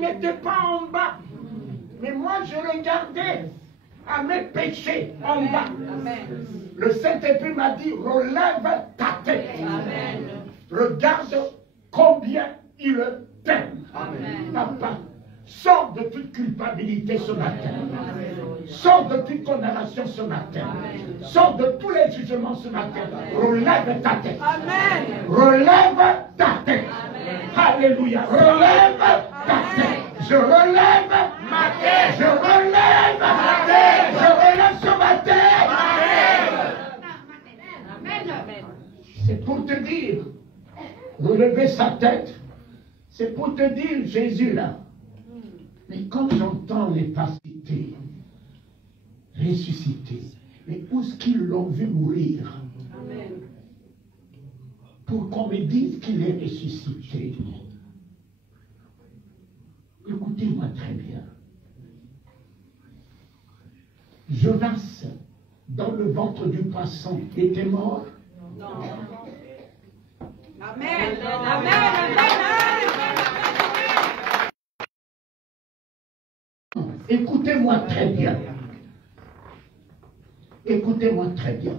n'étais pas en bas. Mais moi, je regardais à mes péchés en bas. Le Saint-Esprit m'a dit, relève ta tête. Regarde combien il t'aime. Papa, sors de toute culpabilité ce matin. Sors de toute condamnation ce matin. Sors de tous les jugements ce matin. Relève ta tête. Relève ta tête. Alléluia. Relève ta tête. Je relève ma tête. Je relève ma tête. Je relève ce matin. C'est pour te dire, relever sa tête, c'est pour te dire, Jésus là. Mais quand j'entends les pacités, ressusciter, mais où est-ce qu'ils l'ont vu mourir? Pour qu'on me dise qu'il est ressuscité. Écoutez-moi très bien. Jonas, dans le ventre du poisson, était mort. Non. Amen. Amen. Écoutez-moi très bien. Écoutez-moi très bien.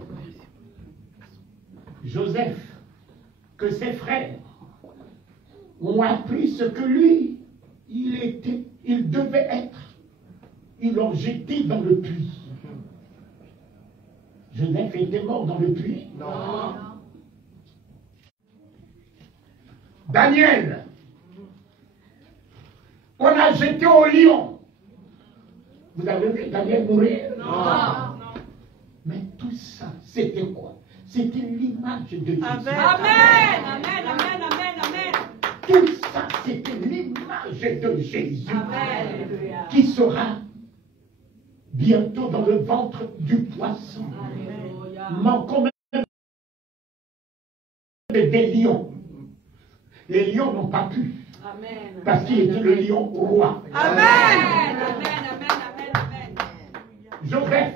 Joseph, que ses frères ont appris ce que lui, il devait être. Ils l'ont jeté dans le puits. Joseph était mort dans le puits? Non. Daniel, on a jeté au lion. Vous avez vu Daniel mourir? Non. Mais tout ça, c'était quoi? C'était l'image de Jésus. Amen. Amen. Amen. Amen. Amen. Tout ça, c'était l'image de Jésus. Amen. Qui sera bientôt dans le ventre du poisson. Manquons même des lions. Les lions n'ont pas pu. Amen. Parce qu'il était le lion roi. Amen. Amen. Amen. Amen. Joseph,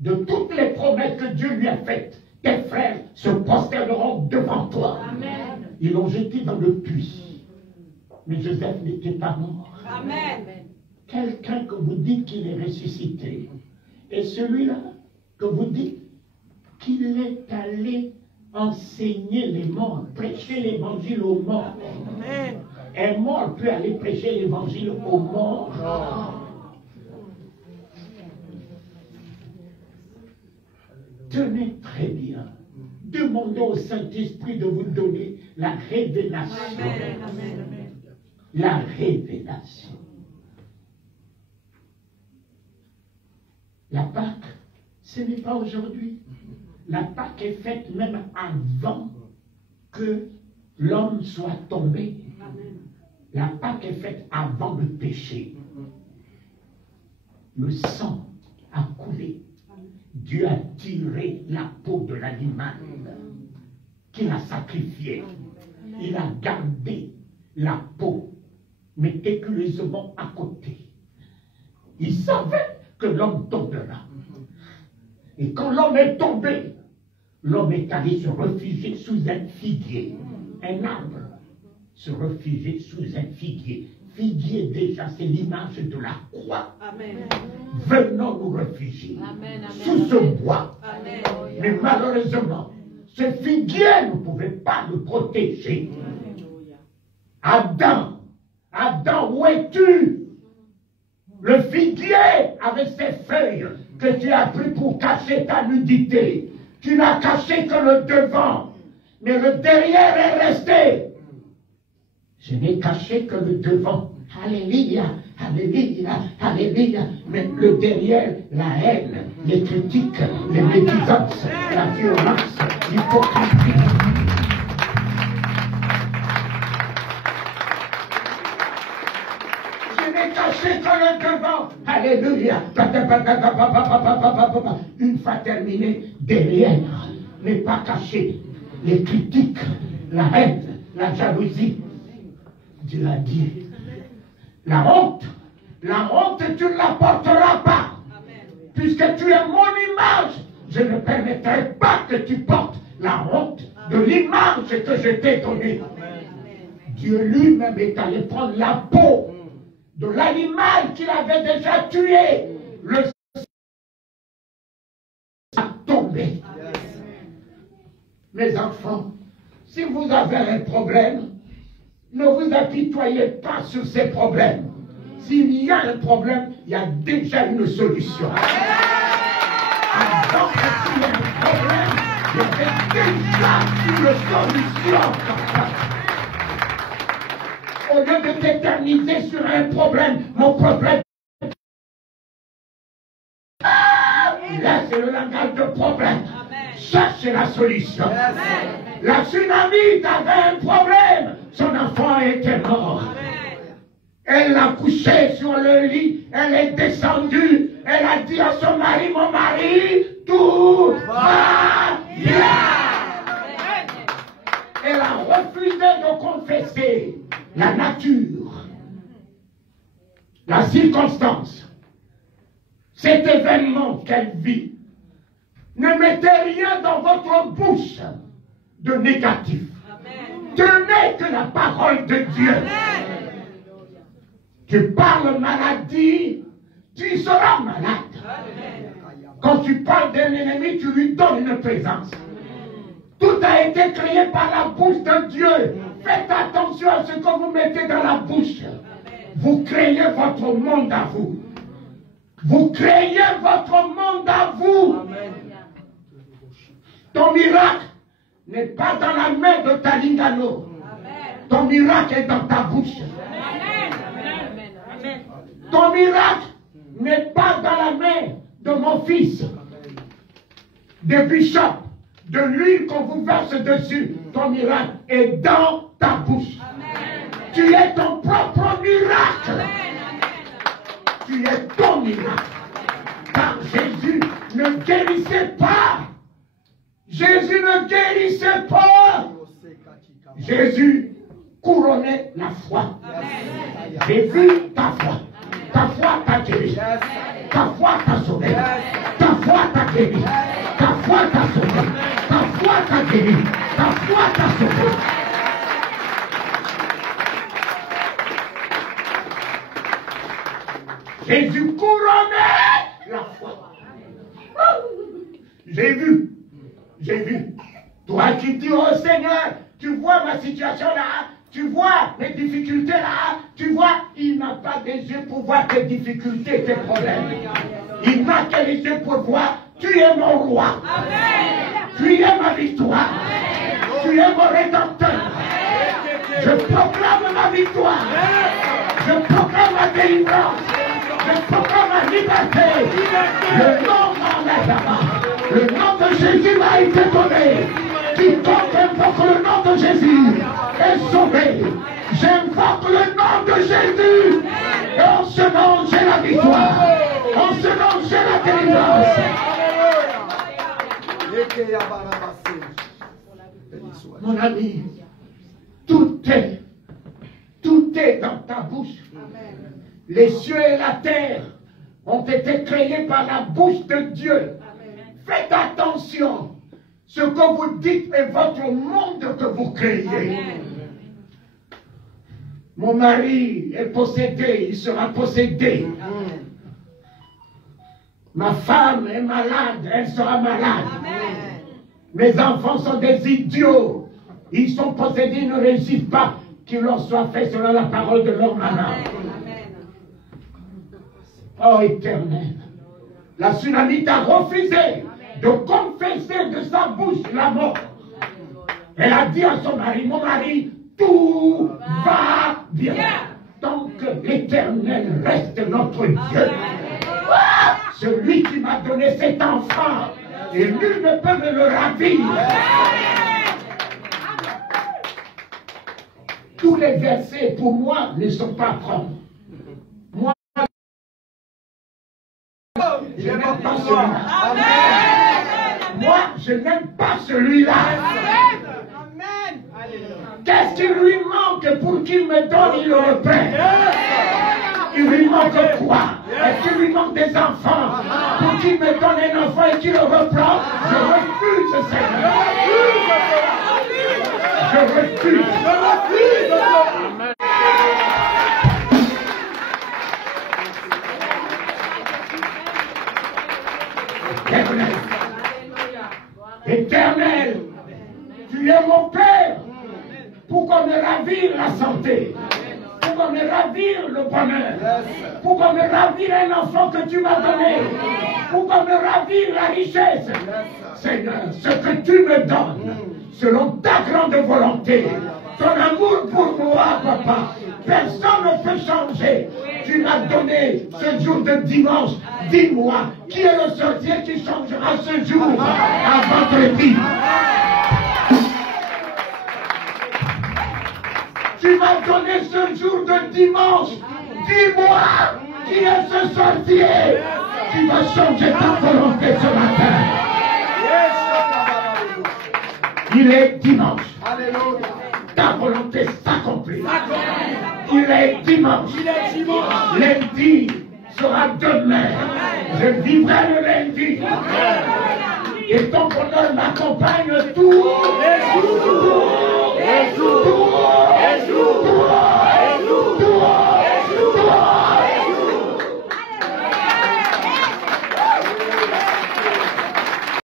de toutes les promesses que Dieu lui a faites, tes frères se prosterneront devant toi. Amen. Ils l'ont jeté dans le puits. Mais Joseph n'était pas mort. Amen. Quelqu'un que vous dites qu'il est ressuscité, et celui-là que vous dites qu'il est allé enseigner les morts, prêcher l'évangile aux morts. Amen. Un mort peut aller prêcher l'évangile aux morts. Tenez très bien. Demandez au Saint-Esprit de vous donner la révélation. Amen. La révélation. La Pâque, ce n'est pas aujourd'hui. La Pâque est faite même avant que l'homme soit tombé. La Pâque est faite avant le péché. Le sang a coulé. Dieu a tiré la peau de l'animal qu'il a sacrifié. Il a gardé la peau méticuleusement à côté. Il savait que l'homme tombera. Et quand l'homme est tombé, l'homme est allé se réfugier sous un figuier. Un arbre se réfugier sous un figuier. Figuier déjà, c'est l'image de la croix. Amen. Venons nous réfugier sous ce bois. Amen. Mais malheureusement, ce figuier ne pouvait pas nous protéger. Adam, où es-tu? Le figuier avec ses feuilles que tu as pris pour cacher ta nudité. Tu n'as caché que le devant, mais le derrière est resté. Je n'ai caché que le devant. Alléluia, alléluia, alléluia. Mais le derrière, la haine, les critiques, les médisances, la violence, l'hypocrisie. Je n'ai caché que le devant. Alléluia. Une fois terminé, derrière n'est pas caché. Les critiques, la haine, la jalousie. Dieu a dit, la honte, tu ne la porteras pas. Amen. Puisque tu es mon image, je ne permettrai pas que tu portes la honte de l'image que je t'ai donnée. Dieu lui-même est allé prendre la peau de l'animal qu'il avait déjà tué, le sang a tombé. Mes enfants, si vous avez un problème, ne vous apitoyez pas sur ces problèmes. S'il y a un problème, il y a déjà une solution. Avant qu'il y ait un problème, il y avait déjà une solution. Au lieu de t'éterniser sur un problème, mon problème. Là, c'est le langage de problème. Cherchez la solution. La tsunami avait un problème. Son enfant était mort. Elle l'a couché sur le lit. Elle est descendue. Elle a dit à son mari, mon mari, tout va bien. Elle a refusé de confesser la nature, la circonstance, cet événement qu'elle vit. Ne mettez rien dans votre bouche de négatif. Tenez que la parole de Dieu. Tu parles maladie, tu seras malade. Quand tu parles d'un ennemi, tu lui donnes une présence. Tout a été créé par la bouche de Dieu. Faites attention à ce que vous mettez dans la bouche. Vous créez votre monde à vous. Vous créez votre monde à vous. Ton miracle n'est pas dans la main de ta lingano. Ton miracle est dans ta bouche. Ton miracle n'est pas dans la main de mon fils, de bishop, de l'huile qu'on vous verse dessus. Ton miracle est dans ta bouche. Tu es ton propre miracle. Tu es ton miracle. Car Jésus ne guérissait pas. Jésus ne guérissait pas. Jésus couronnait la foi. J'ai vu ta foi. Ta foi t'a guéri. Ta foi t'a sauvé. Ta foi t'a guéri. Ta foi t'a sauvé. Ta foi t'a guéri. Ta foi t'a sauvé. Jésus couronnait la foi. J'ai vu. J'ai vu. Toi qui dis, oh Seigneur, tu vois ma situation là, tu vois mes difficultés là, tu vois, il n'a pas des yeux pour voir tes difficultés, tes problèmes. Il n'a que les yeux pour voir, tu es mon roi. Tu es ma victoire. Tu es mon rédempteur. Je proclame ma victoire. Je proclame ma délivrance. Je proclame ma liberté. Le nom m'emmène là-bas. Le nom de Jésus m'a été donné. Quiconque invoque le nom de Jésus est sauvé. J'invoque le nom de Jésus. Et en ce nom, j'ai la victoire. En ce nom, j'ai la délivrance. Mon ami, tout est dans ta bouche. Les cieux et la terre ont été créés par la bouche de Dieu. Faites attention. Ce que vous dites est votre monde que vous créez. Mon mari est possédé, il sera possédé. Ma femme est malade, elle sera malade. Mes enfants sont des idiots. Ils sont possédés, ils ne réussissent pas. Qu'il leur soit fait selon la parole de leur maman. Oh Éternel, la tsunami t'a refusé de confesser de sa bouche la mort. Elle a dit à son mari, mon mari, tout va bien. Tant que l'Éternel reste notre Dieu. Celui qui m'a donné cet enfant, et nul ne peut me le ravir. Tous les versets pour moi ne sont pas prendre. Moi, je n'aime pas celui-là. Moi, je n'aime pas celui-là. Qu'est-ce qui lui manque pour qu'il me donne, il le reprenne? Il lui manque quoi? Est-ce qu'il lui manque des enfants? Pour qu'il me donne un enfant et qu'il le reprend? Je refuse, Seigneur. Je refuse. ravir le bonheur, pour qu'on me ravire un enfant que tu m'as donné, pour qu'on me ravire la richesse. Seigneur, ce que tu me donnes, selon ta grande volonté, ton amour pour moi, papa, personne ne peut changer. Tu m'as donné ce jour de dimanche. Dis-moi, qui est le sorcier qui changera ce jour à vendredi? Tu m'as donné ce jour de dimanche. Dis-moi, qui est ce sorcier qui va changer ta volonté ce matin? Il est dimanche. Ta volonté s'accomplit. Il est dimanche. Lundi sera demain. Je vivrai le lundi. Et ton bonheur m'accompagne tous les jours.